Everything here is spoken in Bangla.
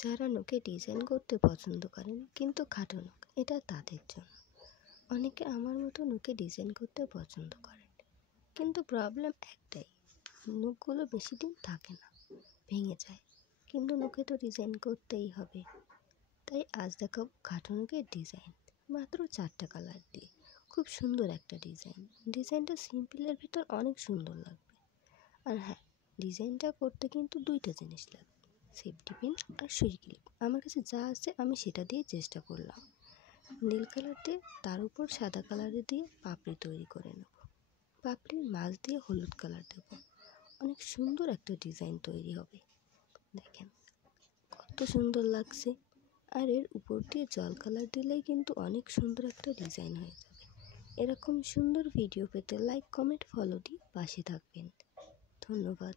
যারা নোকে ডিজাইন করতে পছন্দ করেন কিন্তু খাটো নখ, এটা তাদের জন্য। অনেকে আমার মতো নোকে ডিজাইন করতে পছন্দ করেন, কিন্তু প্রবলেম একটাই, নখগুলো বেশি দিন থাকে না, ভেঙে যায়। কিন্তু নোকে তো ডিজাইন করতেই হবে, তাই আজ দেখাবো খাটো নখের ডিজাইন, মাত্র 4টা কালার দিয়ে। খুব সুন্দর একটা ডিজাইনটা সিম্পলের ভিতর অনেক সুন্দর লাগবে। আর হ্যাঁ, ডিজাইনটা করতে কিন্তু 2টা জিনিস লাগবে, সেফটি পিন আর সুই ক্লিপ। আমার কাছে যা আছে আমি সেটা দিয়ে চেষ্টা করলাম। নীল কালার দিয়ে তার উপর সাদা কালারে দিয়ে পাপড়ি তৈরি করে নেব। পাপড়ির মাছ দিয়ে হলুদ কালার দেব। অনেক সুন্দর একটা ডিজাইন তৈরি হবে। দেখেন কত সুন্দর লাগছে। আর এর উপর দিয়ে জল কালার দিলেই কিন্তু অনেক সুন্দর একটা ডিজাইন হয়ে যাবে। এরকম সুন্দর ভিডিও পেতে লাইক, কমেন্ট, ফলো দিয়ে পাশে থাকবেন। ধন্যবাদ।